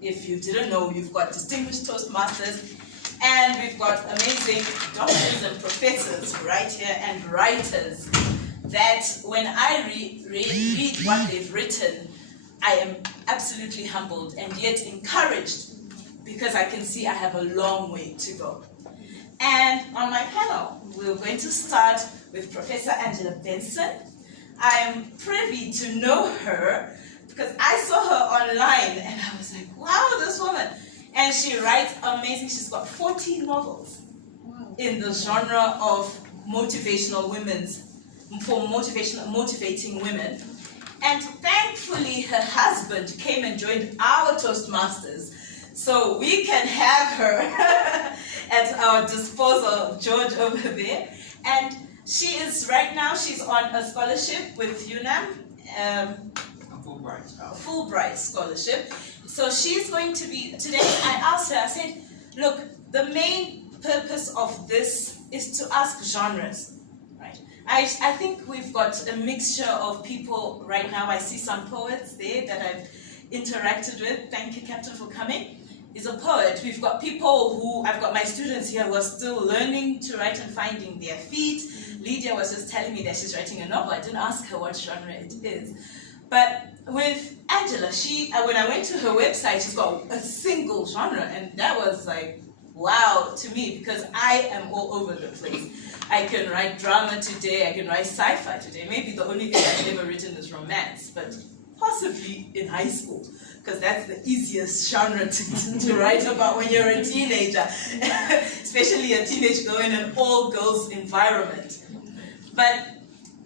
if you didn't know, you've got distinguished Toastmasters, and we've got amazing doctors and professors right here and writers that when I read what they've written, I am absolutely humbled and yet encouraged because I can see I have a long way to go. And on my panel, we're going to start with Professor Angela Benson. I am privy to know her because I saw her online and I was like, wow, this woman. And she writes amazing. She's got 14 novels in the genre of motivational motivating women. And thankfully, her husband came and joined our Toastmasters, so we can have her at our disposal, George over there. And she is, right now, she's on a scholarship with UNAM, a Fulbright scholarship. So she's going to be, today I asked her, I said, look, the main purpose of this is to ask genres. I think we've got a mixture of people right now. I see some poets there that I've interacted with. Thank you, Captain, for coming. He's a poet. We've got people who, I've got my students here who are still learning to write and finding their feet. Lydia was just telling me that she's writing a novel. I didn't ask her what genre it is. But with Angela, when I went to her website, she's got a single genre. And that was like, wow, to me, because I am all over the place. I can write drama today, I can write sci-fi today. Maybe the only thing I've ever written is romance, but possibly in high school, because that's the easiest genre to write about when you're a teenager, especially a teenage girl in an all-girls environment. But,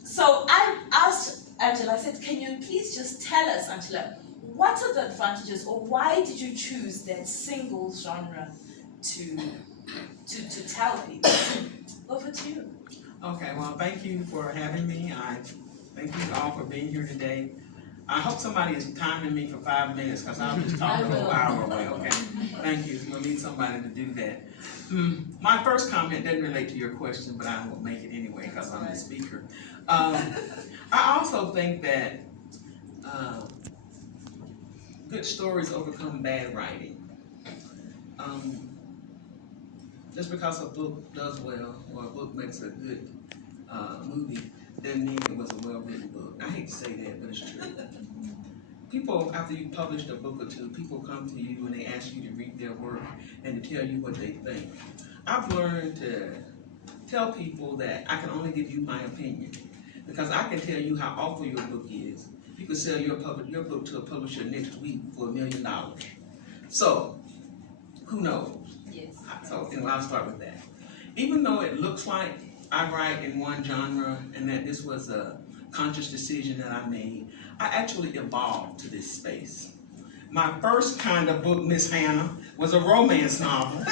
so I asked Angela, I said, can you please just tell us, Angela, what are the advantages, or why did you choose that single genre to tell people? Over to you. Okay, well, thank you for having me. I thank you all for being here today. I hope somebody is timing me for 5 minutes because I'll just talk a whole hour away, okay? Thank you. We'll need somebody to do that. My first comment doesn't relate to your question, but I will make it anyway because I'm the speaker. I also think that good stories overcome bad writing. Just because a book does well or a book makes a good movie doesn't mean it was a well-written book. I hate to say that, but it's true. People, after you published a book or two, people come to you and they ask you to read their work and to tell you what they think. I've learned to tell people that I can only give you my opinion because I can tell you how awful your book is. You can sell your book to a publisher next week for $1 million. So, who knows? So I'll start with that. Even though it looks like I write in one genre and that this was a conscious decision that I made, I actually evolved to this space. My first kind of book, Miss Hannah, was a romance novel.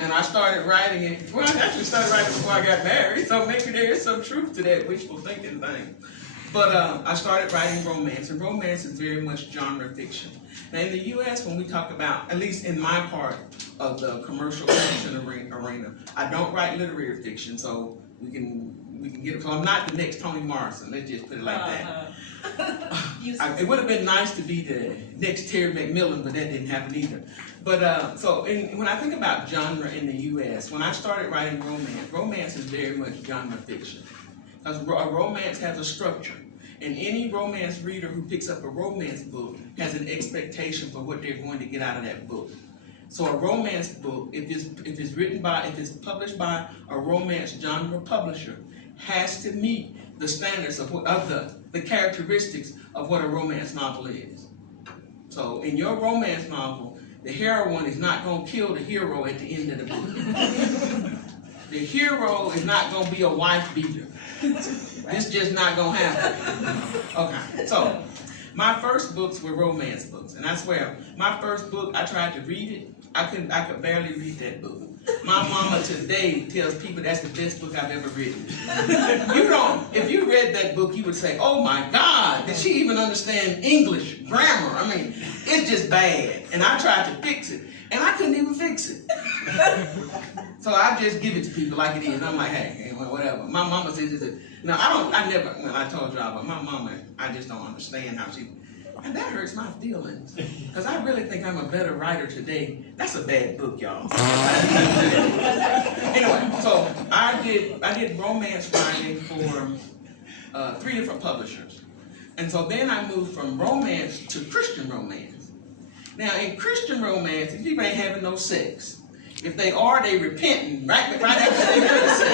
And I started writing it, well, I actually started writing before I got married, so maybe there is some truth to that wishful thinking thing. But I started writing romance, and romance is very much genre fiction. Now in the U.S., when we talk about, at least in my part of the commercial fiction arena, I don't write literary fiction, so we can get it. So I'm not the next Toni Morrison. Let's just put it like that. It would have been nice to be the next Terry McMillan, but that didn't happen either. But when I think about genre in the U.S., when I started writing romance is very much genre fiction. Because a romance has a structure. And any romance reader who picks up a romance book has an expectation for what they're going to get out of that book. So a romance book, if it's published by a romance genre publisher, has to meet the standards of the characteristics of what a romance novel is. So in your romance novel, the heroine is not going to kill the hero at the end of the book. The hero is not going to be a wife beater. It's just not going to happen. Okay, so my first books were romance books, and I swear, my first book, I tried to read it. I could barely read that book. My mama today tells people that's the best book I've ever written. If you read that book, you would say, oh my God, did she even understand English grammar? I mean, it's just bad. And I tried to fix it, and I couldn't even fix it. So I just give it to people like it is. I'm like, hey, whatever. My mama says, I told y'all, but my mama, I just don't understand how she, And that hurts my feelings, because I really think I'm a better writer today. That's a bad book, y'all. Anyway, so I did romance writing for 3 different publishers. And so then I moved from romance to Christian romance. Now, in Christian romance, people ain't having no sex. If they are, they repenting right after they heard the sex.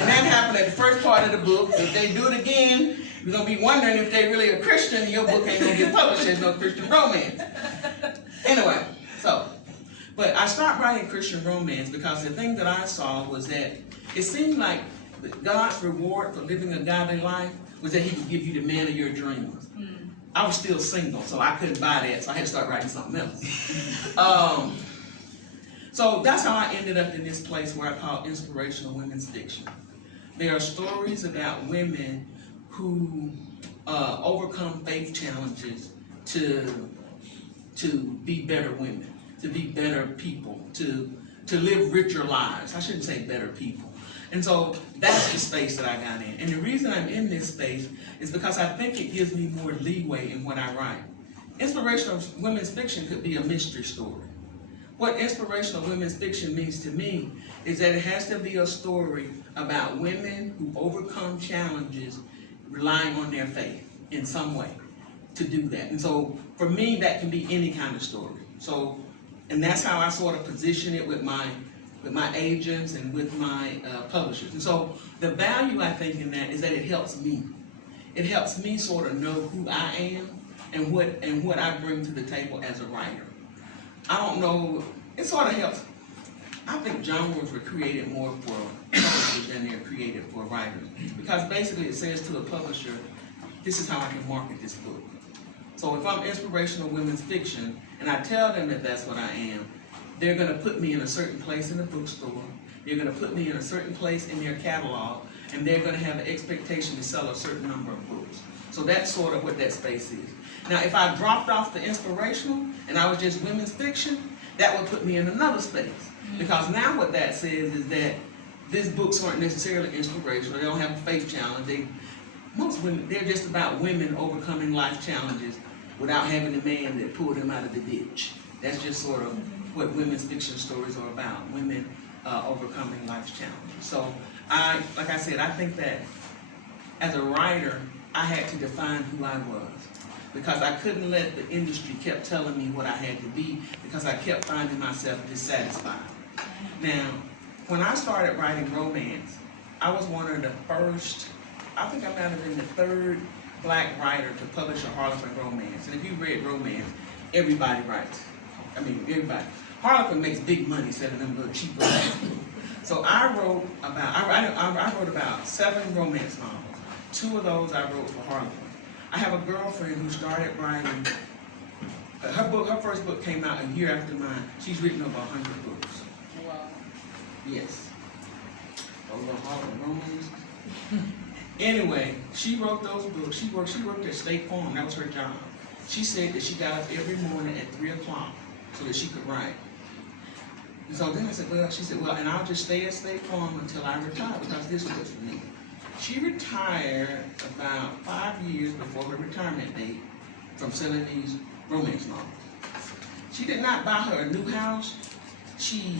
And that happened at the first part of the book. If they do it again, you're going to be wondering if they're really a Christian, and your book ain't going to get published. There's no Christian romance. Anyway, but I stopped writing Christian romance because the thing that I saw was that it seemed like God's reward for living a godly life was that he would give you the man of your dreams. I was still single, so I couldn't buy that, so I had to start writing something else. So that's how I ended up in this place where I call inspirational women's fiction. There are stories about women who overcome faith challenges to be better women, to be better people, to live richer lives. I shouldn't say better people. And so that's the space that I got in. And the reason I'm in this space is because I think it gives me more leeway in what I write. Inspirational women's fiction could be a mystery story. What inspirational women's fiction means to me is that it has to be a story about women who overcome challenges relying on their faith in some way to do that. And so for me, that can be any kind of story. So, and that's how I sort of position it with my agents and with my publishers. And so the value I think in that is that it helps me. It helps me sort of know who I am and what I bring to the table as a writer. I don't know, it sort of helps. I think genres were created more for publishers than they're created for writers. Because basically it says to the publisher, this is how I can market this book. So if I'm inspirational women's fiction, and I tell them that that's what I am, they're going to put me in a certain place in the bookstore, they're going to put me in a certain place in their catalog, and they're going to have an expectation to sell a certain number of books. So that's sort of what that space is. Now, if I dropped off the inspirational and I was just women's fiction, that would put me in another space. Because now what that says is that these books aren't necessarily inspirational. They don't have a faith challenge. Most women, they're just about women overcoming life challenges without having a man that pulled them out of the ditch. That's just sort of what women's fiction stories are about, women overcoming life challenges. So, like I said, I think that as a writer, I had to define who I was. Because I couldn't let the industry kept telling me what I had to be, because I kept finding myself dissatisfied. Now, when I started writing romance, I was one of the first, I think I might have been the third black writer to publish a Harlequin romance. And if you read romance, everybody writes. I mean, everybody. Harlequin makes big money selling them little cheap romance. So I wrote about 7 romance novels. 2 of those I wrote for Harlequin. I have a girlfriend who started writing, her first book came out a year after mine. She's written over 100 books. Wow. Yes. Over Harlequin romance. Anyway, she wrote those books. She worked at State Farm. That was her job. She said that she got up every morning at 3 o'clock so that she could write. And so then I said, well, she said, well, and I'll just stay at State Farm until I retire, because this was for me. She retired about 5 years before her retirement date from selling these romance novels. She did not buy her a new house. She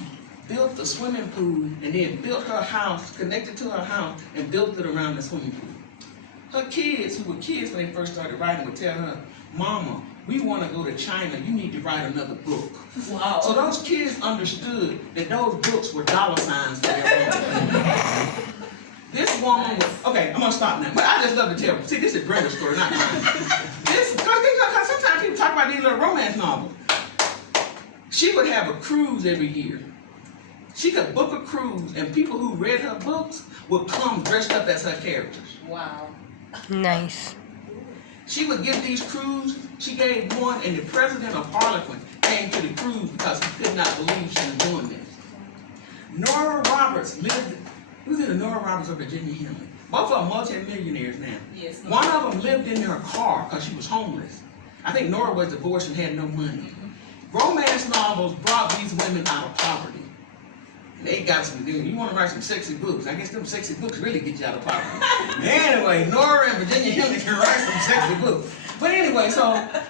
built a swimming pool and then built her house, connected to her house, and built it around the swimming pool. Her kids, who were kids when they first started writing, would tell her, Mama, we want to go to China. You need to write another book. Wow. So those kids understood that those books were dollar signs for their mom. This woman was, okay, I'm going to stop now. But I just love to tell, see, this is Brenda's story, not mine. Because sometimes people talk about these little romance novels. She would have a cruise every year. She could book a cruise, and people who read her books would come dressed up as her characters. Wow. Nice. She would give these cruises. She gave one, and the president of Harlequin came to the cruise because he could not believe she was doing this. Nora Roberts lived, who's in the Nora Roberts or Virginia Henley? Both of them multi-millionaires now. Yes. One of them lived in her car because she was homeless. I think Nora was divorced and had no money. Romance novels brought these women out of poverty. They got some, you want to write some sexy books. I guess them sexy books really get you out of poverty. Anyway, Nora and Virginia Henley can write some sexy books. But anyway, so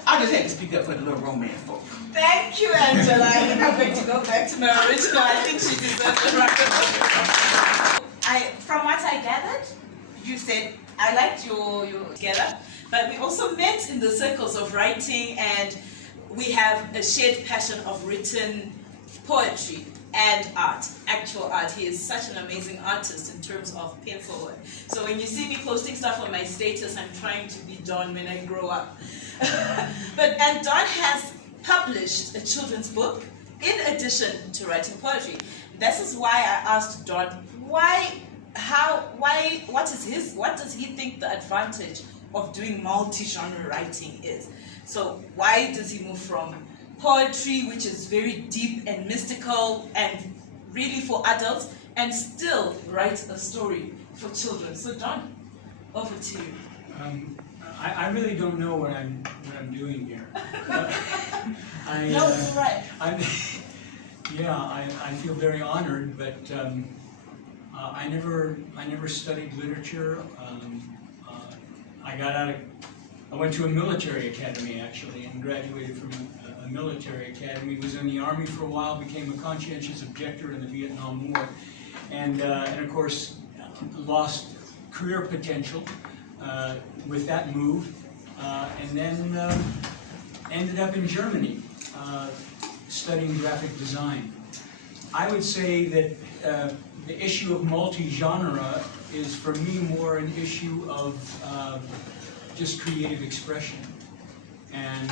I just had to speak up for the little romance folk. Thank you, Angela. I think I'm going to go back to my original. I think she deserves a round of applause. From what I gathered, you said, I liked your together, but we also met in the circles of writing, and we have a shared passion of written poetry and art, actual art. He is such an amazing artist in terms of pencil work. So when you see me posting stuff on my status, I'm trying to be Don when I grow up. And Don has published a children's book in addition to writing poetry. This is why I asked Don, what does he think the advantage of doing multi-genre writing is? So why does he move from poetry, which is very deep and mystical and really for adults, and still write a story for children? So Don, over to you. I really don't know what I'm doing here. No, it's all right. I feel very honored, but I never studied literature. I went to a military academy actually, and graduated from a military academy. Was in the Army for a while, became a conscientious objector in the Vietnam War, and of course lost career potential with that move, and then ended up in Germany studying graphic design. I would say that the issue of multi-genre is for me more an issue of just creative expression. And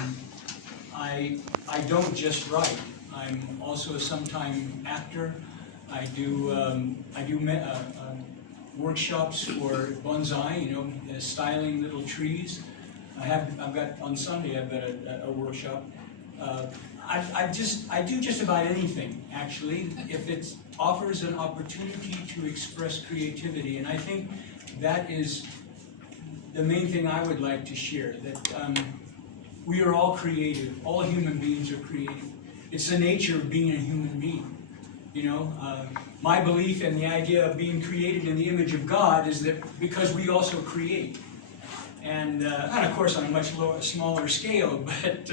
I don't just write. I'm also a sometime actor. I do workshops for bonsai, styling little trees. I've got on Sunday. I've got a workshop. I do just about anything actually, if it offers an opportunity to express creativity, and I think that is the main thing I would like to share. That we are all creative. All human beings are creative. It's the nature of being a human being. My belief and the idea of being created in the image of God is that because we also create, and of course on a much smaller scale, but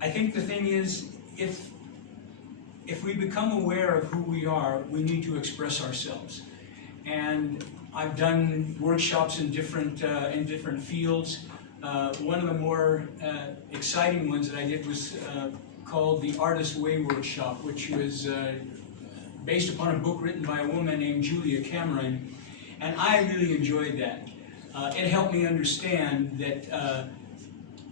I think the thing is, if we become aware of who we are, we need to express ourselves. And I've done workshops in different fields. One of the more exciting ones that I did was called the Artist's Way Workshop, which was based upon a book written by a woman named Julia Cameron, and I really enjoyed that. It helped me understand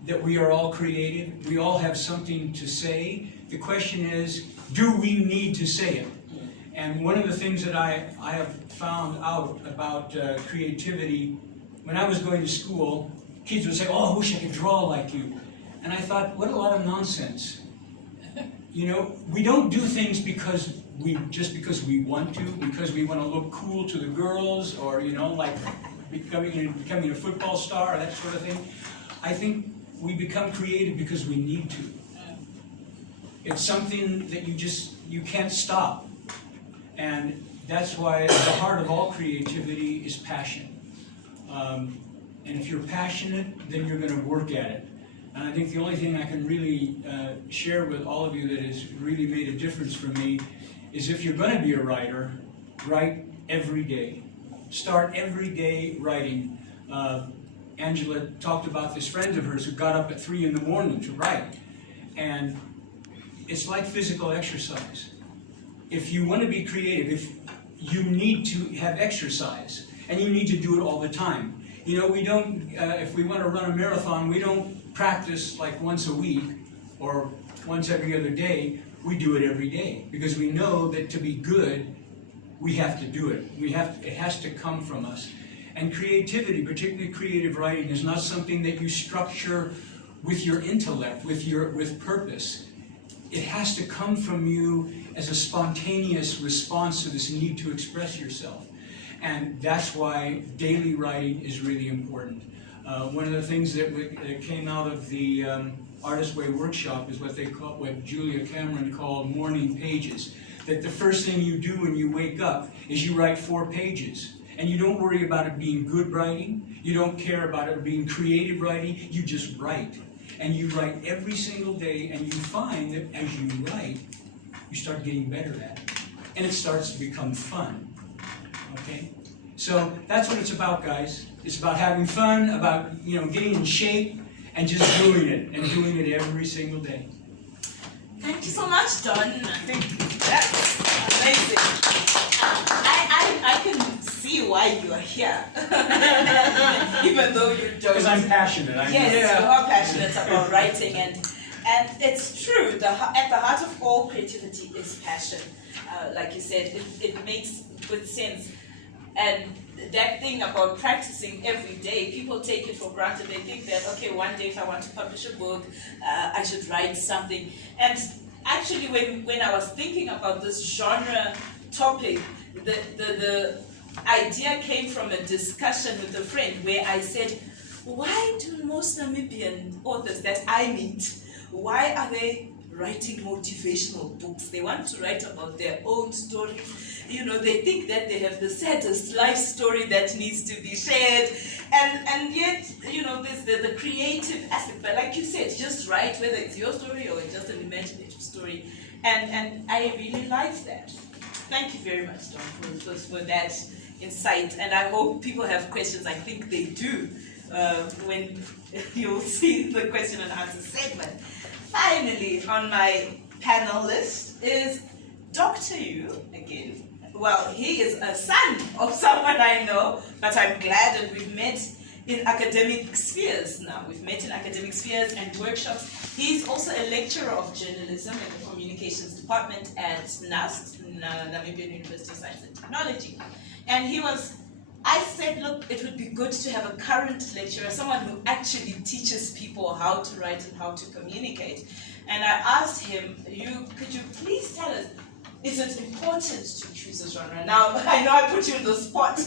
that we are all creative, we all have something to say. The question is, do we need to say it? And one of the things that I have found out about creativity, when I was going to school, kids would say, "Oh, I wish I could draw like you." And I thought, what a lot of nonsense. We don't do things because we want to, because we want to look cool to the girls, or like becoming a football star, or that sort of thing. I think we become creative because we need to. It's something that you can't stop. And that's why at the heart of all creativity is passion. And if you're passionate, then you're going to work at it. And I think the only thing I can really share with all of you that has really made a difference for me is, if you're going to be a writer, write every day. Start every day writing. Angela talked about this friend of hers who got up at 3 in the morning to write. And it's like physical exercise. If you want to be creative, you need to have exercise, and you need to do it all the time. We don't, if we want to run a marathon, we don't practice like once a week or once every other day. We do it every day, because we know that to be good, we have to do it. It has to come from us. And creativity, particularly creative writing, is not something that you structure with your intellect, with purpose. It has to come from you as a spontaneous response to this need to express yourself. And that's why daily writing is really important. One of the things that came out of the Artist's Way workshop is what Julia Cameron called morning pages. That the first thing you do when you wake up is you write 4 pages. And you don't worry about it being good writing. You don't care about it being creative writing. You just write. And you write every single day, and you find that as you write, you start getting better at it. And it starts to become fun. Okay? So that's what it's about, guys. It's about having fun, about getting in shape, and just doing it, and doing it every single day. Thank you so much, Don. I think that's amazing. I can see why you are here, even though you don't. Because I'm passionate. Yes, you are passionate about writing, and it's true. At the heart of all creativity is passion. Like you said, it makes good sense. And that thing about practicing every day, people take it for granted. They think that, okay, one day if I want to publish a book, I should write something. And actually, when I was thinking about this genre topic, the idea came from a discussion with a friend where I said, why do most Namibian authors that I meet, why are they writing motivational books? They want to write about their own stories. They think that they have the saddest life story that needs to be shared. And yet, there's the creative aspect. But like you said, just write, whether it's your story or just an imaginative story. And I really like that. Thank you very much, Don, for that insight. And I hope people have questions. I think they do when you'll see the question and answer segment. Finally, on my panel list is Dr. Hugh again. Well, he is a son of someone I know, but I'm glad that we've met in academic spheres now. We've met in academic spheres and workshops. He's also a lecturer of journalism in the communications department at NUST, Namibian University of Science and Technology. And I said, look, it would be good to have a current lecturer, someone who actually teaches people how to write and how to communicate. And I asked him, could you please tell us, is it important to choose a genre? Now, I know I put you in the spot.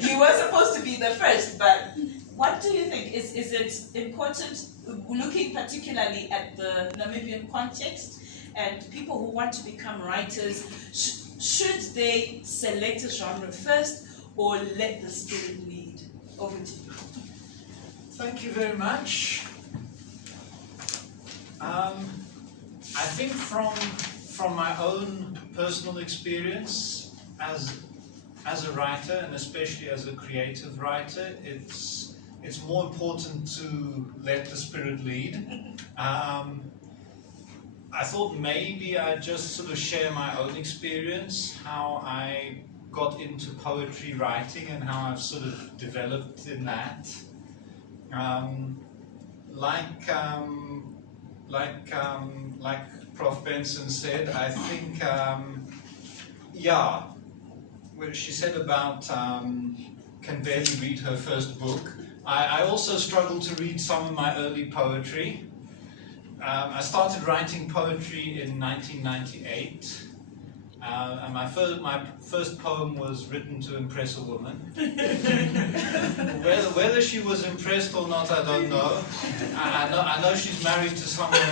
You were supposed to be the first, but what do you think? Is it important, looking particularly at the Namibian context, and people who want to become writers, should they select a genre first, or let the spirit lead? Over to you. Thank you very much. I think from my own personal experience as a writer, and especially as a creative writer, it's more important to let the spirit lead. I thought maybe I'd just sort of share my own experience, how I got into poetry writing and how I've sort of developed in that. Like Prof. Benson said, I think, what she said about can barely read her first book. I also struggled to read some of my early poetry. I started writing poetry in 1998. And my first poem was written to impress a woman. Whether she was impressed or not, I don't know. I know she's married to someone else.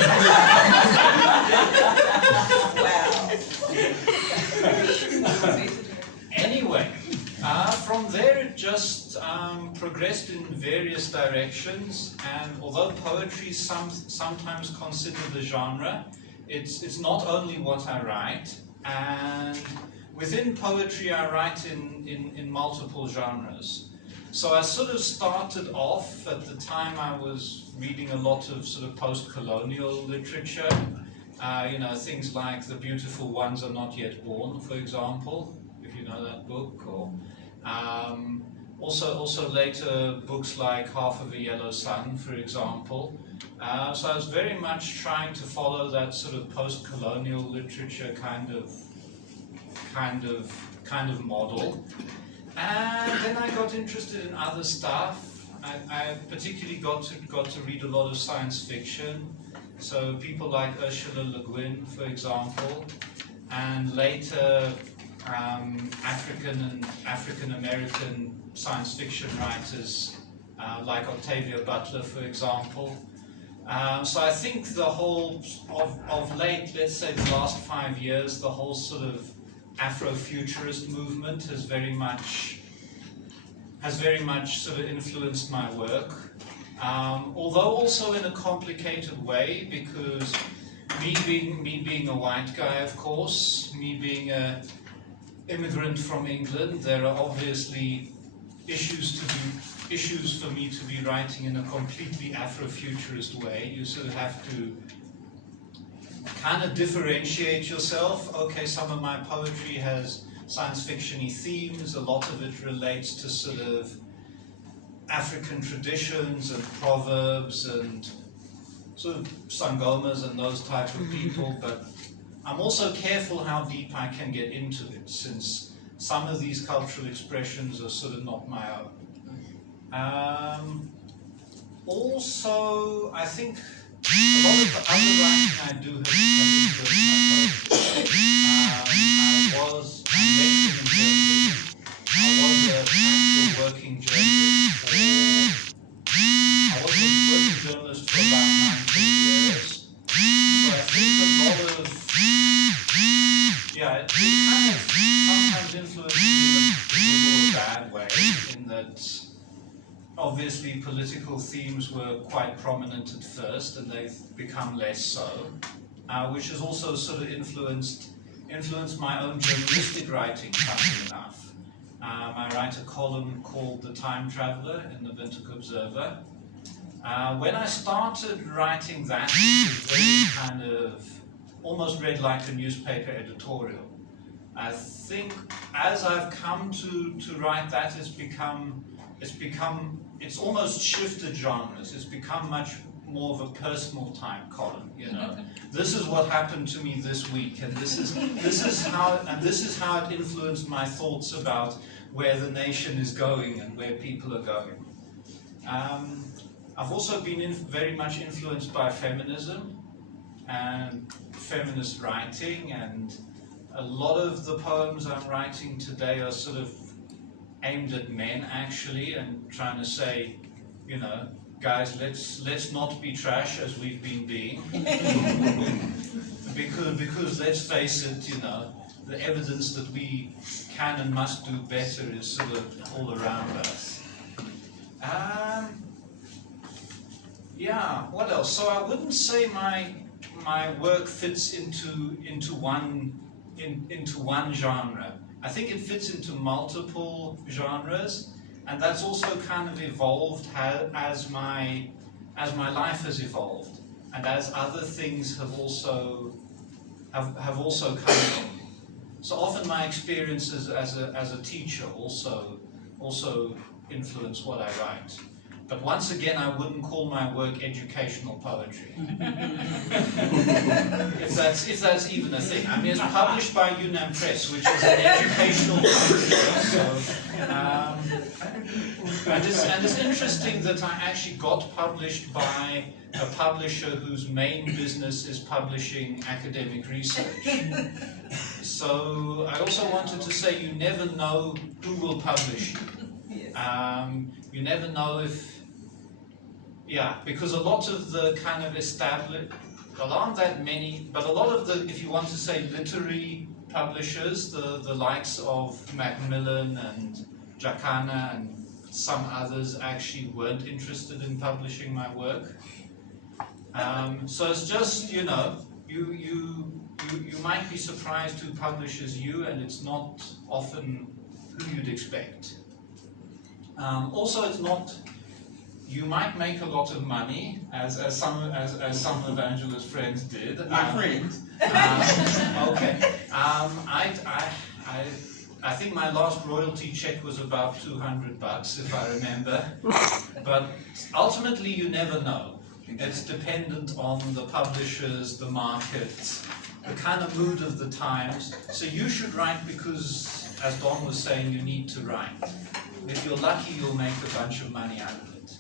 Wow. Anyway, from there it just progressed in various directions. And although poetry is sometimes considered a genre, it's not only what I write. And within poetry, I write in multiple genres. So I sort of started off, at the time I was reading a lot of sort of post-colonial literature. Things like The Beautiful Ones Are Not Yet Born, for example, if you know that book. Or also later books like Half of a Yellow Sun, for example. So I was very much trying to follow that sort of post-colonial literature kind of model. And then I got interested in other stuff. I particularly got to read a lot of science fiction. So people like Ursula Le Guin, for example, and later African American science fiction writers like Octavia Butler, for example. So I think the whole of late, let's say the last 5 years, the whole sort of Afrofuturist movement has very much sort of influenced my work. Although also in a complicated way, because me being a white guy, of course, me being a immigrant from England, there are obviously issues for me to be writing in a completely Afrofuturist way. You sort of have to kind of differentiate yourself. Okay, some of my poetry has science fiction-y themes, a lot of it relates to sort of African traditions and proverbs and sort of sangomas and those type of people, but I'm also careful how deep I can get into it, since some of these cultural expressions are sort of not my own. Also, I think a lot of the other writing I do has influenced my poetry. I'm lecturing in journalism. I was an actual working journalist for about 19 years. So I think a lot of, yeah, it kind of sometimes influenced me in a good or a bad way, in that obviously political themes were quite prominent at first, and they've become less so, which has also sort of influenced my own journalistic writing, funnily enough. I write a column called The Time Traveller in the Windhoek Observer. When I started writing that, it was very kind of almost read like a newspaper editorial. I think as I've come to write that, it's almost shifted genres. It's become much more of a personal time column, you know. This is what happened to me this week, and this is how it influenced my thoughts about where the nation is going and where people are going. I've also been very much influenced by feminism and feminist writing, and a lot of the poems I'm writing today are sort of aimed at men, actually, and trying to say, you know, guys, let's not be trash as we've been being, because let's face it, you know, the evidence that we can and must do better is sort of all around us. Yeah, what else? So I wouldn't say my work fits into one genre. I think it fits into multiple genres, and that's also kind of evolved as my life has evolved, and as other things have also come in. So often my experiences as a teacher also influence what I write. But once again, I wouldn't call my work educational poetry. if that's even a thing. I mean, it's published by UNAM Press, which is an educational publisher. So, and it's interesting that I actually got published by a publisher whose main business is publishing academic research. So I also wanted to say you never know who will publish you. You never know if, yeah, because a lot of the kind of established, there aren't that many, but a lot of the, if you want to say literary publishers, the likes of Macmillan and Jacana and some others actually weren't interested in publishing my work. So it's just, you know, you might be surprised who publishes you, and it's not often who you'd expect. Also, it's not. You might make a lot of money, as some of Angela's friends did. My friends. Okay. I think my last royalty check was about $200, if I remember. But ultimately, you never know. It's dependent on the publishers, the market, the kind of mood of the times. So you should write because, as Don was saying, you need to write. If you're lucky, you'll make a bunch of money out of it.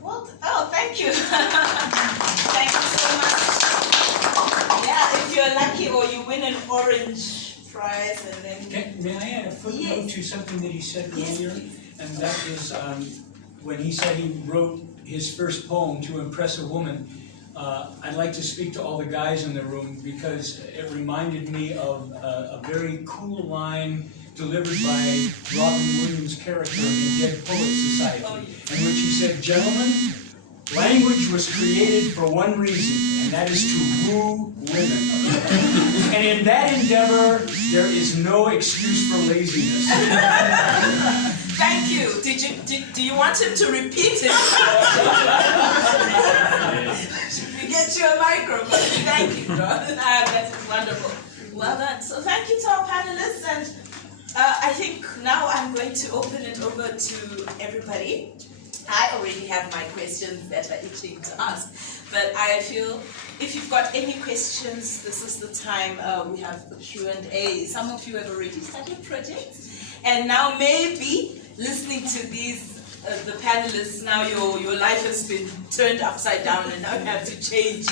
Well, oh, thank you. Thank you so much. Yeah, if you're lucky or you win an orange prize and then... May I add a footnote to something that he said earlier? And that is when he said he wrote his first poem to impress a woman. I'd like to speak to all the guys in the room because it reminded me of a very cool line delivered by Robin Williams' character in Dead Poets Society, in which he said, "Gentlemen, language was created for one reason, and that is to woo women. And in that endeavor, there is no excuse for laziness." Thank you. Do you want him to repeat it? We get you a microphone. Thank you, Don. That is wonderful. Well done. So thank you to our panelists, and I think now I'm going to open it over to everybody. I already have my questions that are itching to ask, but I feel if you've got any questions, this is the time. We have the Q&A. Some of you have already started projects, and now maybe listening to these, the panelists, now your life has been turned upside down, and now you have to change.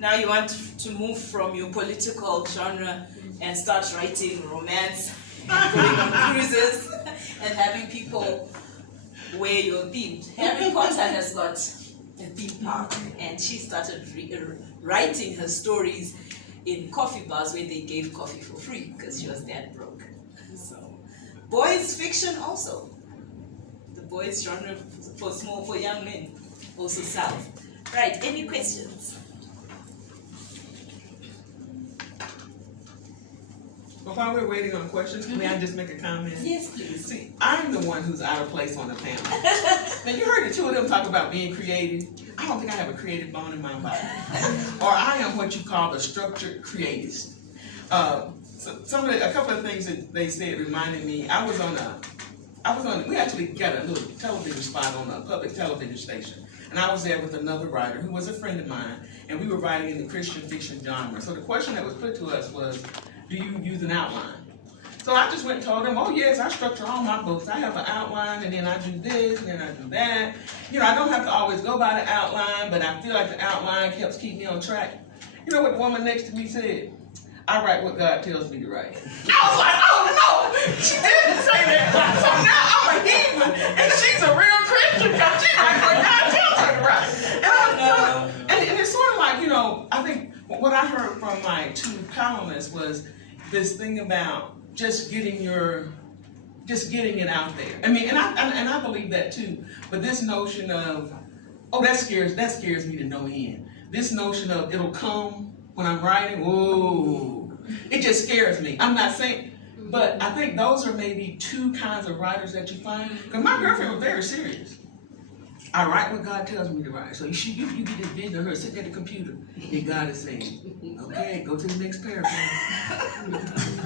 Now you want to move from your political genre and start writing romance, and going on cruises, and having people wear your themes. Harry Potter has got a theme park, and she started writing her stories in coffee bars where they gave coffee for free because she was that broke. So, boys fiction also. The boys genre for young men also sells. Right, any questions? But while we're waiting on questions, may I just make a comment? Yes, please. See, I'm the one who's out of place on the panel. Now, you heard the two of them talk about being creative. I don't think I have a creative bone in my body. Or I am what you call a structured creatist. So a couple of things that they said reminded me, we actually got a little television spot on a public television station. And I was there with another writer who was a friend of mine, and we were writing in the Christian fiction genre. So the question that was put to us was, do you use an outline? So I just went and told them, oh yes, I structure all my books. I have an outline, and then I do this, and then I do that. You know, I don't have to always go by the outline, but I feel like the outline helps keep me on track. You know what the woman next to me said? I write what God tells me to write. I was like, oh no, she didn't say that. So now I'm a heathen, and she's a real Christian because she writes what God tells her to write. And it's sort of like, you know, I think what I heard from my two panelists was this thing about just getting it out there. I mean, and I believe that too. But this notion of, oh, that scares me to no end. This notion of it'll come when I'm writing, whoa, it just scares me. I'm not saying, but I think those are maybe two kinds of writers that you find. Because my girlfriend was very serious. I write what God tells me to write. So you get this vision of her sitting at the computer, and God is saying, okay, go to the next paragraph.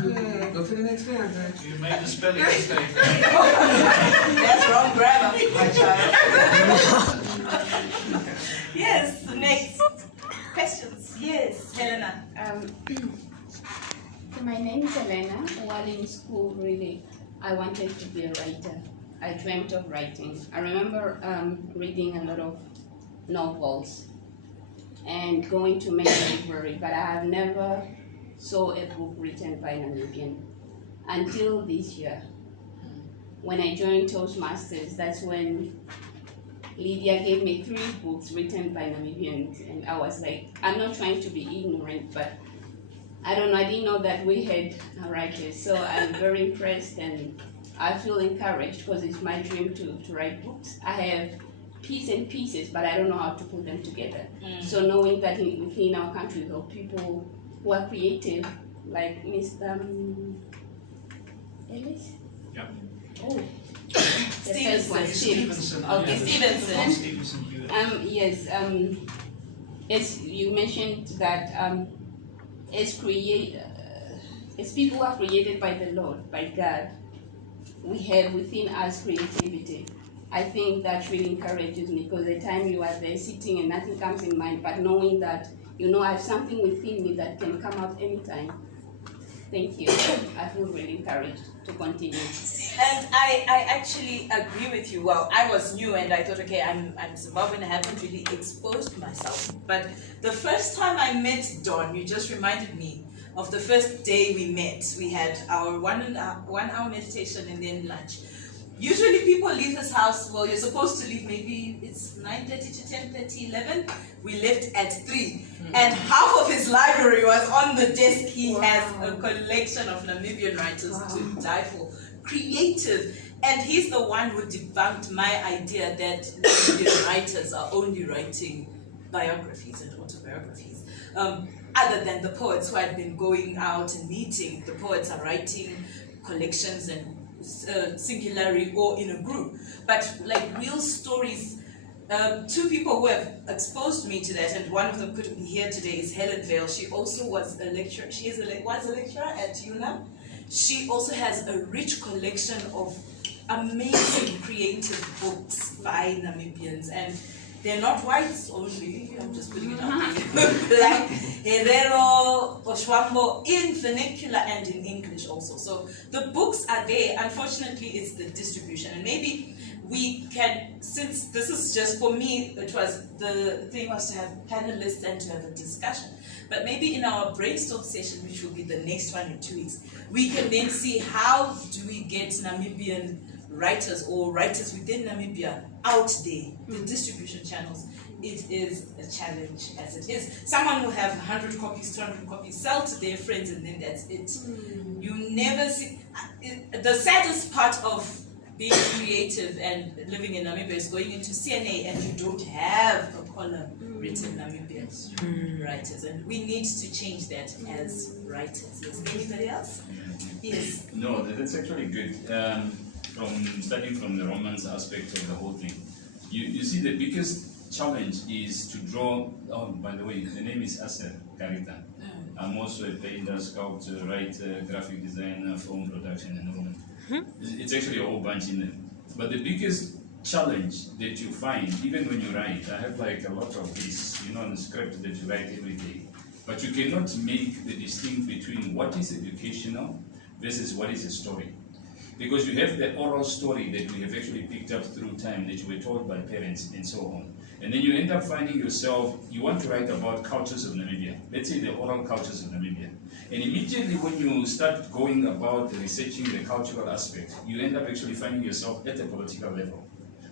Yeah, go to the next paragraph. You made a spelling mistake. That's wrong grammar, my child. Yes, next. Questions? Yes, Helena. My name is Helena. While in school, really, I wanted to be a writer. I dreamt of writing. I remember reading a lot of novels and going to many library, but I have never saw a book written by a Namibian until this year. When I joined Toastmasters, that's when Lydia gave me 3 books written by Namibians, and I was like, I'm not trying to be ignorant, but I don't know, I didn't know that we had writers, so I'm very impressed and I feel encouraged because it's my dream to write books. I have pieces, but I don't know how to put them together. So knowing that within our country there are people who are creative, like Mr. Ellis? Yeah. Oh. Stevenson. Okay, Stevenson. Yes. As you mentioned that as people who are created by the Lord, by God, we have within us creativity. I think that really encourages me because the time you are there sitting and nothing comes in mind, but knowing that I have something within me that can come out anytime. Thank you. I feel really encouraged to continue. And I actually agree with you. Well, I was new and I thought, okay, I'm Zimbabwean, I haven't really exposed myself. But the first time I met Dawn, you just reminded me of the first day we met. We had our one hour meditation and then lunch. Usually people leave his house, well, you're supposed to leave, maybe it's 9:30 to 10:30, 11. We left at 3. And half of his library was on the desk. He has a collection of Namibian writers to die for. Creative. And he's the one who debunked my idea that Namibian writers are only writing biographies and autobiographies. Other than the poets who had been going out and meeting, the poets are writing collections and singularly or in a group. But like real stories, 2 people who have exposed me to that, and one of them couldn't be here today, is Helen Vale. She also was a lecturer. She was a lecturer at UNAM. She also has a rich collection of amazing creative books by Namibians, and they're not whites only. I'm just putting it out there. Like Herero, Oshwambo, in vernacular and in English also. So the books are there. Unfortunately, it's the distribution. And maybe we can, since this is just for me, the thing was to have panelists and to have a discussion. But maybe in our brainstorm session, which will be the next one in 2 weeks, we can then see how do we get Namibian writers or writers within Namibia out there, the distribution channels. It is a challenge as it is. Someone will have 100 copies, 200 copies, sell to their friends, and then that's it. You never see. The saddest part of being creative and living in Namibia is going into CNA and you don't have a column written Namibian writers, and we need to change that as writers. Yes. Anybody else? Yes. No, that's actually good. Starting from the romance aspect of the whole thing, you see the biggest challenge is to draw. Oh, by the way, the name is Aser Karita. I'm also a painter, sculptor, writer, graphic designer, film production, and all that. It's actually a whole bunch in there. But the biggest challenge that you find, even when you write, I have like a lot of this, on the script that you write every day. But you cannot make the distinction between what is educational versus what is a story. Because you have the oral story that we have actually picked up through time, that you were told by parents and so on. And then you end up finding yourself, you want to write about cultures of Namibia. Let's say the oral cultures of Namibia. And immediately when you start going about researching the cultural aspect, you end up actually finding yourself at a political level,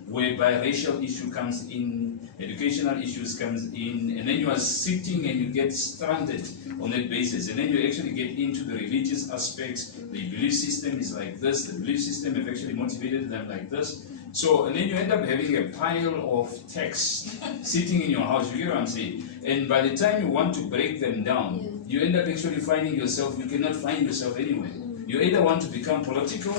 whereby racial issue comes in, educational issues comes in, and then you are sitting and you get stranded on that basis. And then you actually get into the religious aspects. The belief system is like this, the belief system have actually motivated them like this. So, and then you end up having a pile of text sitting in your house, you get what I'm saying? And by the time you want to break them down, you end up actually finding yourself, you cannot find yourself anywhere. You either want to become political,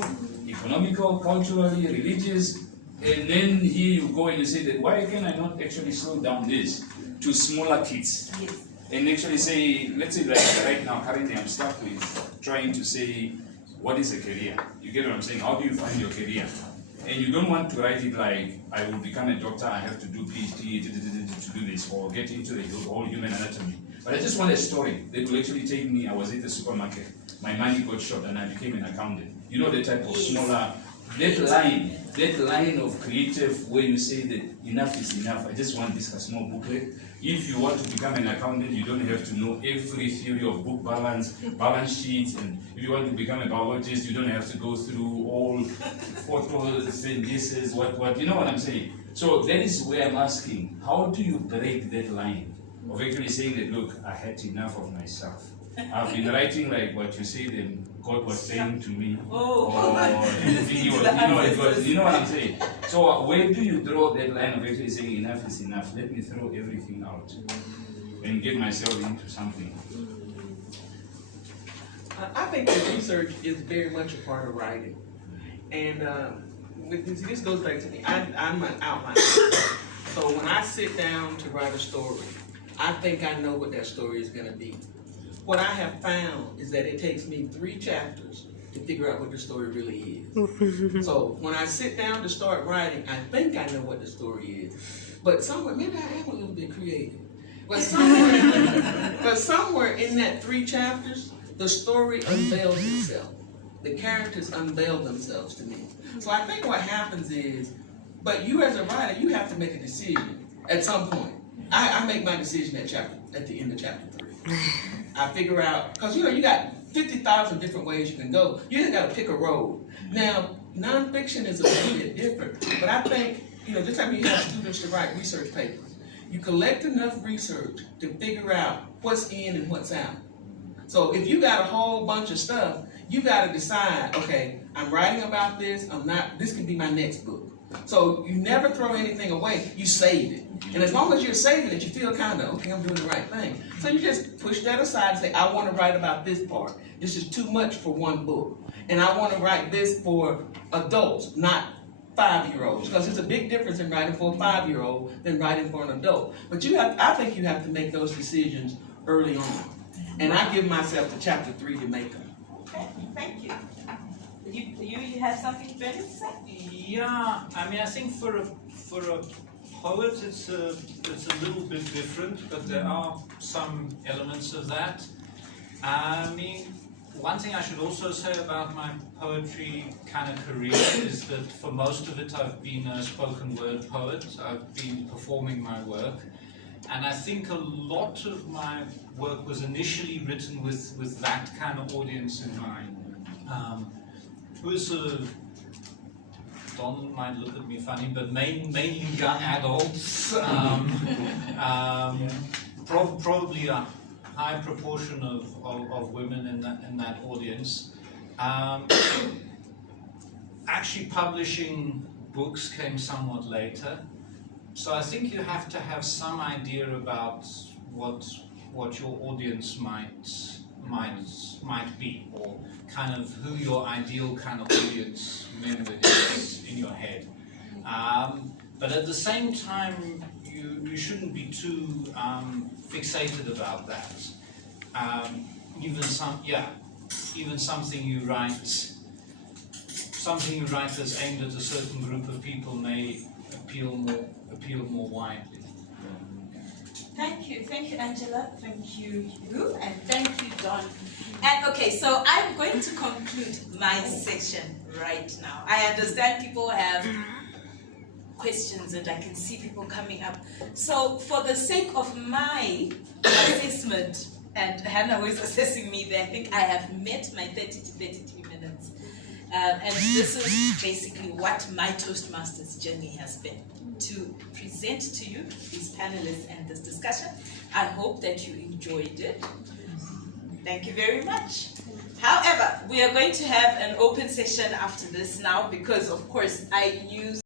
economical, culturally, religious, and then here you go and you say that, why can I not actually slow down this to smaller kids? Yes. And actually say, let's say like right now, currently I'm stuck with trying to say, what is a career? You get what I'm saying? How do you find your career? And you don't want to write it like, I will become a doctor, I have to do PhD to do this, or get into the whole human anatomy. But I just want a story that will actually take me, I was at the supermarket, my money got short and I became an accountant. You know, the type of smaller, that line of creative where you say that enough is enough, I just want this a small booklet. If you want to become an accountant, you don't have to know every theory of book balance sheets, and if you want to become a biologist, you don't have to go through all photos and this is what, you know what I'm saying? So that is where I'm asking, how do you break that line of actually saying that, look, I had enough of myself. I've been writing like what you say, then God was saying to me, or he was, it was, you know what I'm saying? So where do you draw that line of actually saying enough is enough, let me throw everything out and get myself into something? I think that research is very much a part of writing. And this goes back to me, I'm an outliner. So when I sit down to write a story, I think I know what that story is going to be. What I have found is that it takes me 3 chapters to figure out what the story really is. So when I sit down to start writing, I think I know what the story is. But somewhere, maybe I am a little bit creative. But somewhere in that 3 chapters, the story unveils itself. The characters unveil themselves to me. So I think what happens is, but you as a writer, you have to make a decision at some point. I make my decision at the end of chapter 3. I figure out, because you got 50,000 different ways you can go. You just got to pick a road. Now, nonfiction is a little bit different, but I think, just like when you have students to write research papers, you collect enough research to figure out what's in and what's out. So if you got a whole bunch of stuff, you got to decide, okay, I'm writing about this, this can be my next book. So you never throw anything away, you save it. And as long as you're saving it, you feel kind of, okay, I'm doing the right thing. So you just push that aside and say, I want to write about this part. This is too much for one book. And I want to write this for adults, not 5-year-olds, because there's a big difference in writing for a 5-year-old than writing for an adult. But I think you have to make those decisions early on. And I give myself to chapter 3 to make them. Okay, thank you. You have something better to say? Yeah, I mean, I think for a poet, it's a little bit different, but there are some elements of that. I mean, one thing I should also say about my poetry kind of career is that for most of it I've been a spoken word poet. I've been performing my work, and I think a lot of my work was initially written with that kind of audience in mind. Who is sort of, Don might look at me funny, but mainly young adults, probably a high proportion of women in that audience. Actually publishing books came somewhat later, so I think you have to have some idea about what your audience might be, or kind of who your ideal kind of audience member is in your head. But at the same time, you shouldn't be too fixated about that. Even something you write that's aimed at a certain group of people may appeal more widely. Thank you, Angela. Thank you, Hugh, and thank you, Don. And okay, so I'm going to conclude my section right now. I understand people have questions, and I can see people coming up. So, for the sake of my assessment, and Hannah was assessing me there, I think I have met my 30 to 33 minutes. And this is basically what my Toastmasters journey has been, to present to you these panelists and this discussion. I hope that you enjoyed it. Thank you very much. However, we are going to have an open session after this now, because of course I use